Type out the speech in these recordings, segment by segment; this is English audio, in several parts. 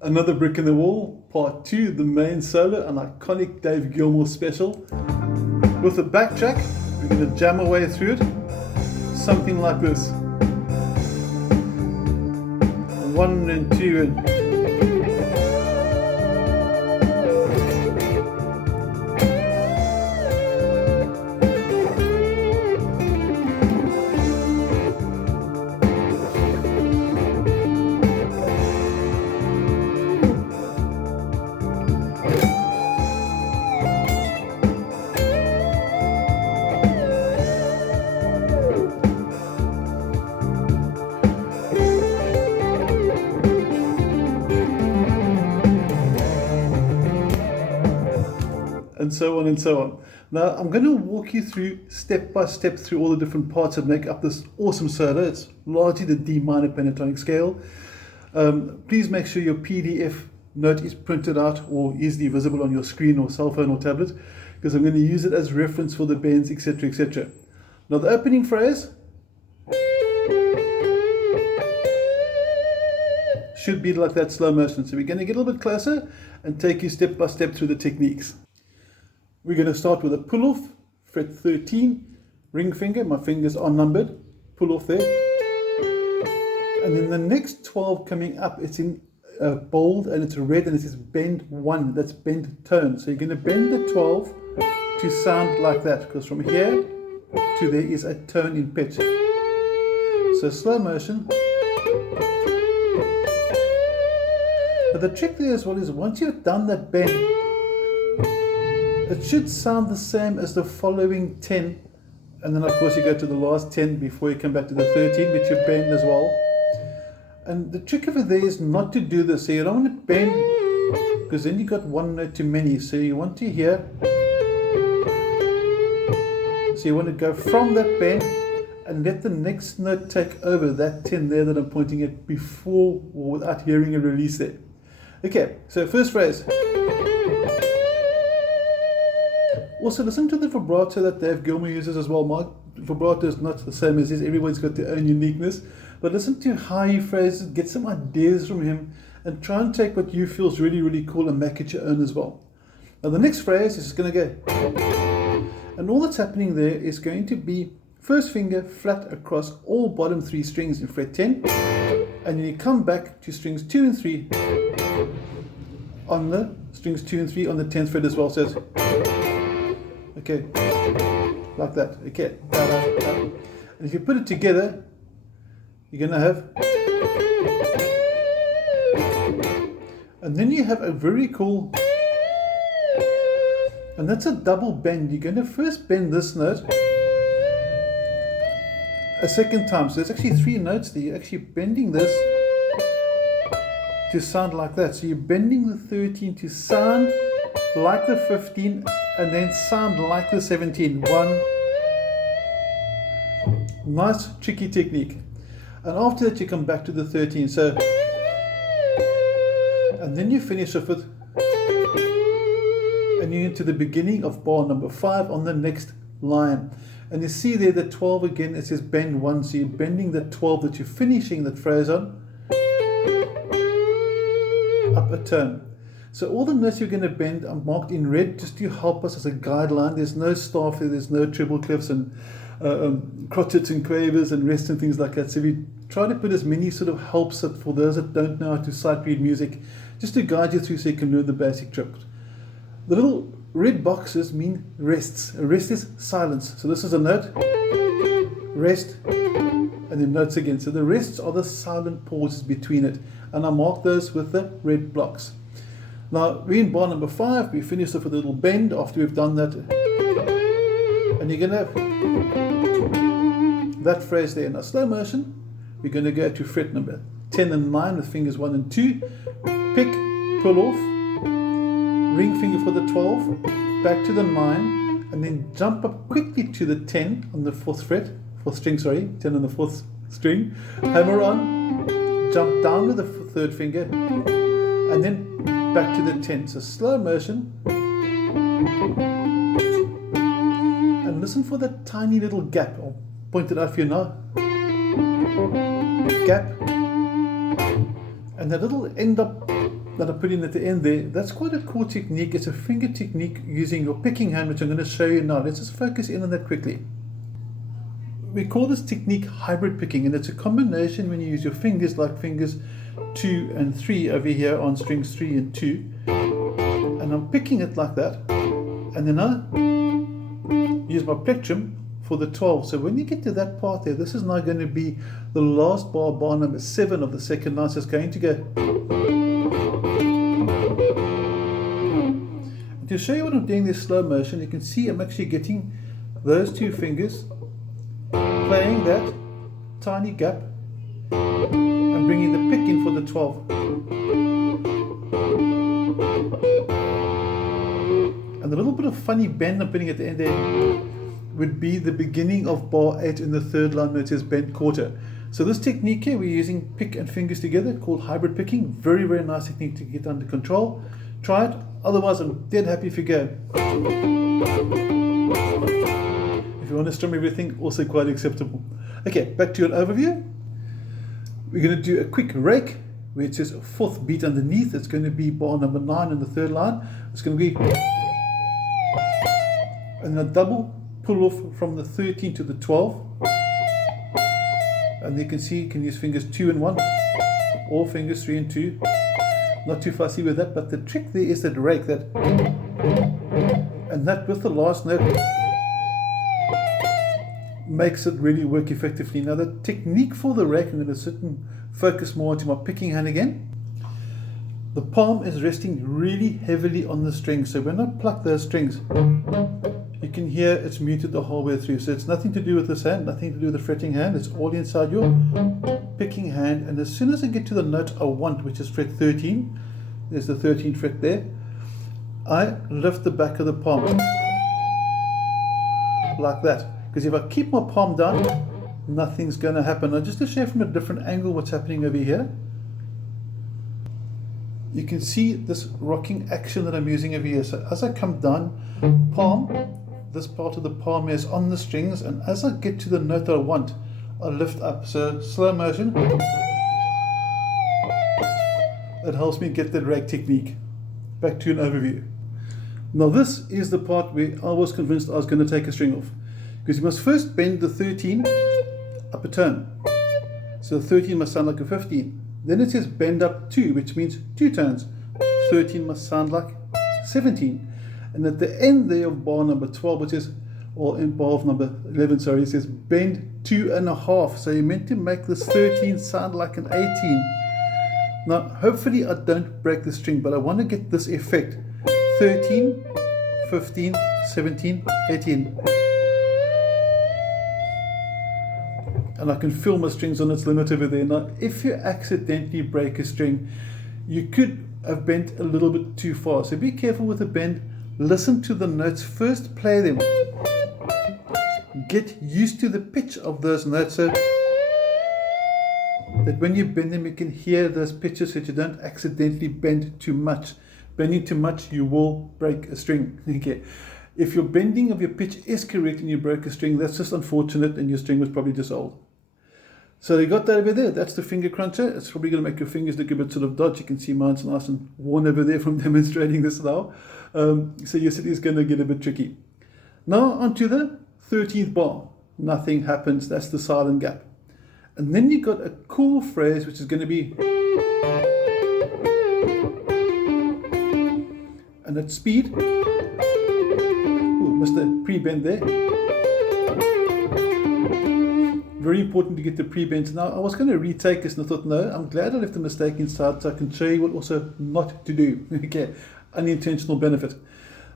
Another Brick in the Wall, Part 2, the main solo, an iconic Dave Gilmour special. With the backtrack, we're going to jam our way through it, something like this. 1 and 2 and... and so on and so on. Now I'm going to walk you through step by step through all the different parts that make up this awesome solo. It's largely the D minor pentatonic scale. Please make sure your PDF note is printed out or easily visible on your screen or cell phone or tablet, because I'm going to use it as reference for the bends, etc., etc. Now the opening phrase should be like that, slow motion. So we're going to get a little bit closer and take you step by step through the techniques. We're going to start with a pull off, fret 13, ring finger, my fingers are numbered, pull off there. And then the next 12 coming up, it's in bold and it's red and it says bend 1, that's bend tone. So you're going to bend the 12 to sound like that, because from here to there is a tone in pitch. So slow motion. But the trick there as well is once you've done that bend, it should sound the same as the following 10, and then of course you go to the last 10 before you come back to the 13, which you bend as well. And the trick over there is not to do this, so you don't want to bend, because then you got one note too many. So you want to hear, so you want to go from that bend and let the next note take over that 10 there that I'm pointing at before or without hearing a release there. Okay, so first phrase. Also, listen to the vibrato that Dave Gilmour uses as well. My vibrato is not the same as his. Everyone's got their own uniqueness. But listen to how he phrases, get some ideas from him, and try and take what you feel is really, really cool and make it your own as well. Now, the next phrase is just going to go. And all that's happening there is going to be first finger flat across all bottom 3 strings in fret 10. And then you come back to strings 2 and 3 on the strings 2 and 3 on the 10th fret as well. So it's, okay, like that. Okay, and if you put it together, you're going to have, and then you have a very cool, and that's a double bend. You're going to first bend this note a second time. So there's actually 3 notes there. You're actually bending this to sound like that. So you're bending the 13 to sound like the 15 and then sound like the 17. One nice tricky technique. And after that you come back to the 13. So, and then you finish off with, and you're into the beginning of bar number 5 on the next line. And you see there the 12 again, it says bend 1. So you're bending the 12 that you're finishing that phrase on up a tone. So all the notes you're going to bend are marked in red just to help us as a guideline. There's no staff there, there's no treble clefs and crotchets and quavers and rests and things like that. So we try to put as many sort of helps for those that don't know how to sight read music, just to guide you through so you can learn the basic tricks. The little red boxes mean rests. A rest is silence. So this is a note, rest, and then notes again. So the rests are the silent pauses between it. And I mark those with the red blocks. Now, we're in bar number 5. We finished off with a little bend after we've done that. And you're going to have that phrase there. Now, slow motion, we're going to go to fret number 10 and 9 with fingers 1 and 2. Pick, pull off, ring finger for the 12, back to the 9, and then jump up quickly to the 10 on the 4th fret, 4th string, sorry, 10 on the 4th string. Hammer on, jump down with the 3rd finger, and then back to the 10. So slow motion. And listen for that tiny little gap. I'll point it out for you now. Gap. And that little end up that I put in at the end there, that's quite a cool technique. It's a finger technique using your picking hand, which I'm going to show you now. Let's just focus in on that quickly. We call this technique hybrid picking, and it's a combination when you use your fingers, like fingers 2 and 3 over here on strings 3 and 2, and I'm picking it like that, and then I use my plectrum for the 12. So when you get to that part there, this is now going to be the last bar, bar number 7 of the second line. So it's going to go. And to show you what I'm doing this slow motion, you can see I'm actually getting those two fingers playing that tiny gap and bringing the pick in for the 12. And the little bit of funny bend I'm putting at the end there would be the beginning of bar 8 in the third line where it says bend quarter. So this technique here, we're using pick and fingers together, called hybrid picking. Very, very nice technique to get under control. Try it. Otherwise, I'm dead happy if you go. If you want to strum everything, also quite acceptable. Okay, back to an overview. We're going to do a quick rake where it says fourth beat underneath. It's going to be bar number 9 in the third line. It's going to be, and then a double pull off from the 13 to the 12. And you can see you can use fingers 2 and 1, or fingers 3 and 2. Not too fussy with that, but the trick there is that rake, that, and that with the last note makes it really work effectively. Now the technique for the rake, I'm going to sit and focus more onto my picking hand again. The palm is resting really heavily on the string, so when I pluck those strings, you can hear it's muted the whole way through. So it's nothing to do with this hand, nothing to do with the fretting hand. It's all inside your picking hand. And as soon as I get to the note I want, which is fret 13, there's the 13th fret there, I lift the back of the palm like that. Because if I keep my palm down, nothing's going to happen. Now just to show from a different angle what's happening over here, you can see this rocking action that I'm using over here. So as I come down, palm, this part of the palm is on the strings, and as I get to the note that I want, I lift up. So slow motion, it helps me get that rake technique. Back to an overview. Now this is the part where I was convinced I was going to take a string off, because you must first bend the 13 up a tone. So 13 must sound like a 15. Then it says bend up 2, which means 2 tones. 13 must sound like 17. And at the end there of bar number 12, which is, or in bar of number 11, sorry, it says bend 2.5. So you're meant to make this 13 sound like an 18. Now, hopefully I don't break the string, but I want to get this effect. 13, 15, 17, 18. And I can feel my strings on its limit over there. Now, if you accidentally break a string, you could have bent a little bit too far. So be careful with the bend. Listen to the notes first, play them. Get used to the pitch of those notes so that when you bend them, you can hear those pitches so that you don't accidentally bend too much. Bending too much, you will break a string. Okay. If your bending of your pitch is correct and you broke a string, that's just unfortunate, and your string was probably just old. So you got that over there. That's the finger cruncher. It's probably going to make your fingers look a bit sort of dodgy. You can see mine's nice and worn over there from demonstrating this now. So your city is going to get a bit tricky. Now onto the 13th bar. Nothing happens. That's the silent gap. And then you got a cool phrase which is going to be, and at speed. Ooh, missed the pre-bend there. Very important to get the pre-bends. Now, I was going to retake this and I thought, no, I'm glad I left the mistake inside so I can show you what also not to do. Okay, unintentional benefit.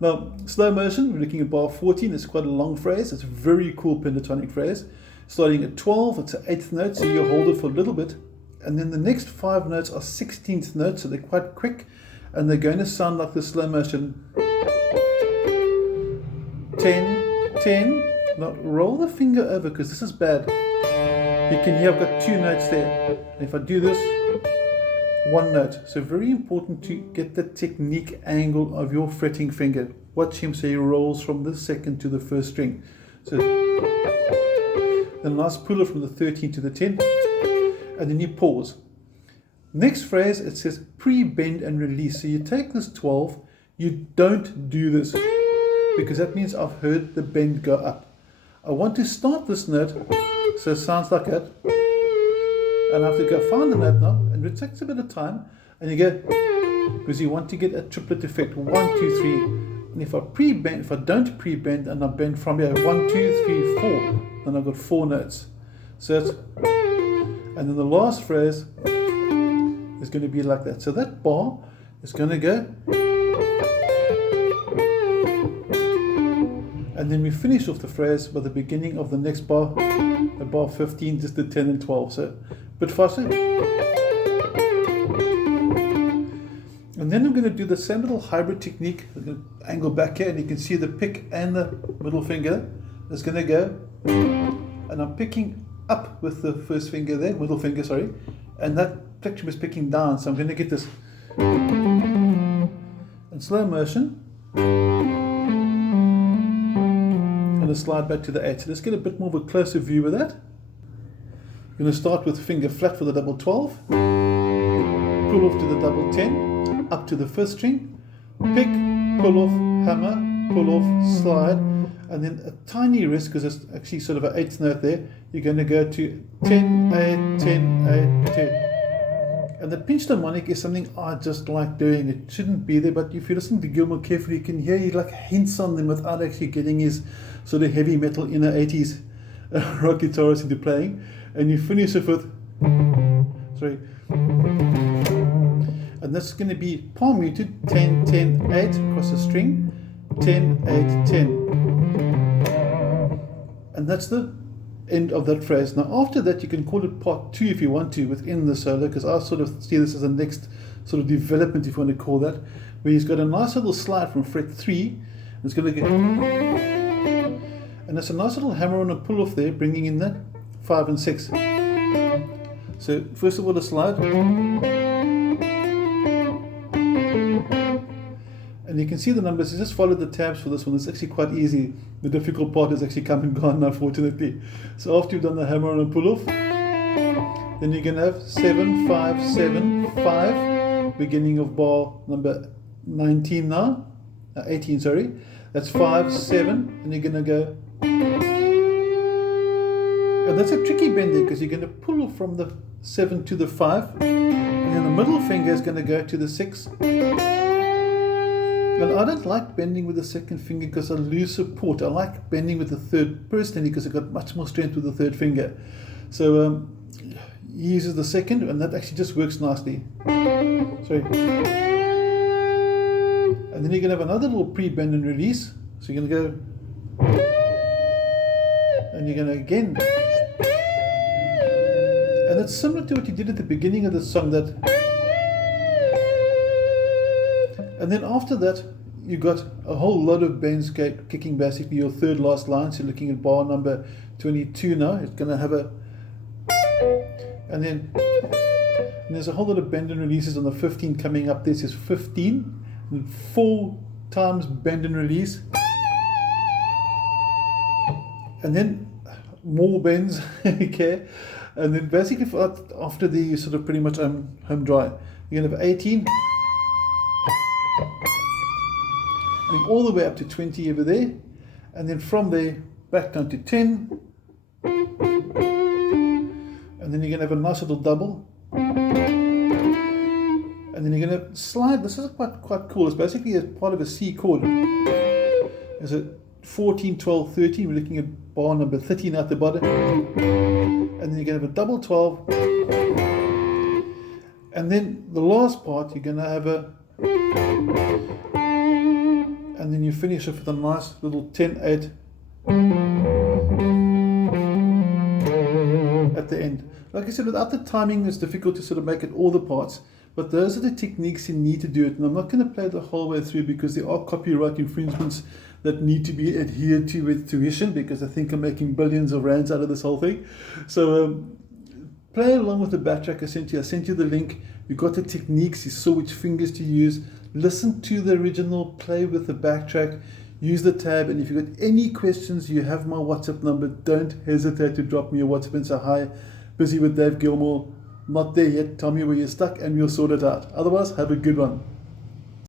Now, slow motion, we're looking at bar 14. It's quite a long phrase. It's a very cool pentatonic phrase. Starting at 12, it's an 8th note, so you hold it for a little bit. And then the next 5 notes are 16th notes, so they're quite quick. And they're going to sound like the slow motion. 10, 10. Now, roll the finger over because this is bad. You can hear I've got 2 notes there. And if I do this, 1 note. So very important to get the technique angle of your fretting finger. Watch him so he rolls from the second to the first string. So a nice puller from the 13 to the 10. And then you pause. Next phrase, it says pre-bend and release. So you take this 12, you don't do this, because that means I've heard the bend go up. I want to start this note, so it sounds like that. And I have to go find the note now, and it takes a bit of time, and you go, because you want to get a triplet effect, 1, 2, 3. And if I don't pre-bend and I bend from here, 1, 2, 3, 4, then I've got 4 notes. So it's, and then the last phrase is going to be like that. So that bar is going to go, and then we finish off the phrase by the beginning of the next bar, the bar 15, just the 10 and 12. So a bit faster. And then I'm going to do the same little hybrid technique. I'm going to angle back here, and you can see the pick and the middle finger is going to go, and I'm picking up with the first finger there, middle finger, sorry, and that plectrum is picking down, so I'm going to get this in slow motion, and a slide back to the 8. So let's get a bit more of a closer view of that. I'm going to start with finger flat for the double 12, pull off to the double 10, up to the first string, pick, pull off, hammer, pull off, slide, and then a tiny rest, because it's actually sort of an 8th note there. You're going to go to 10, 8, 10, 8, 10. And the pinched harmonic is something I just like doing. It shouldn't be there, but if you listen to Gilmour carefully, you can hear he like hints on them without actually getting his sort of heavy metal inner 80s rock guitarist into playing. And you finish it with, sorry, and that's going to be palm muted, 10, 10, 8 across the string, 10, 8, 10. And that's the end of that phrase. Now after that, you can call it part 2 if you want to within the solo, because I sort of see this as a next sort of development, if you want to call that, where he's got a nice little slide from fret 3, and it's going to go, and there's a nice little hammer on a pull off there, bringing in that 5 and 6. So first of all, the slide, and you can see the numbers. You just follow the tabs for this one. It's actually quite easy. The difficult part has actually come and gone now, fortunately. So after you've done the hammer on a pull off, then you're going to have 7, 5, 7, 5, beginning of bar number 19 now, 18, sorry. That's 5, 7, and you're going to go, and that's a tricky bend there, because you're going to pull from the 7 to the 5, and then the middle finger is going to go to the 6. And I don't like bending with the second finger because I lose support. I like bending with the third personally because I've got much more strength with the third finger. So he uses the second, and that actually just works nicely. Sorry. And then you're going to have another little pre-bend and release. So you're going to go, and you're going to again. And it's similar to what you did at the beginning of the song, that. And then after that, you got a whole lot of bends kicking basically your third last line. So you're looking at bar number 22 now. It's going to have a, and then there's a whole lot of bend and releases on the 15 coming up. This is 15, and 4 times bend and release, and then more bends, okay. And then basically after the sort of pretty much home dry, you're going to have 18. And all the way up to 20 over there, and then from there back down to 10, and then you're going to have a nice little double, and then you're going to slide. This is quite cool. It's basically a part of a C chord. There's a 14, 12, 13. We're looking at bar number 13 at the bottom, and then you're going to have a double 12, and then the last part you're going to have a, and then you finish off with a nice little 10-8 at the end. Like I said, without the timing, it's difficult to sort of make it all the parts, but those are the techniques you need to do it. And I'm not going to play the whole way through because there are copyright infringements that need to be adhered to with tuition, because I think I'm making billions of rands out of this whole thing. So play along with the backtrack I sent you. I sent you the link. You got the techniques. You saw which fingers to use. Listen to the original, play with the backtrack, use the tab, and if you've got any questions, you have my WhatsApp number. Don't hesitate to drop me a WhatsApp and say, hi, busy with Dave Gilmour, not there yet, tell me where you're stuck and we'll sort it out. Otherwise, have a good one.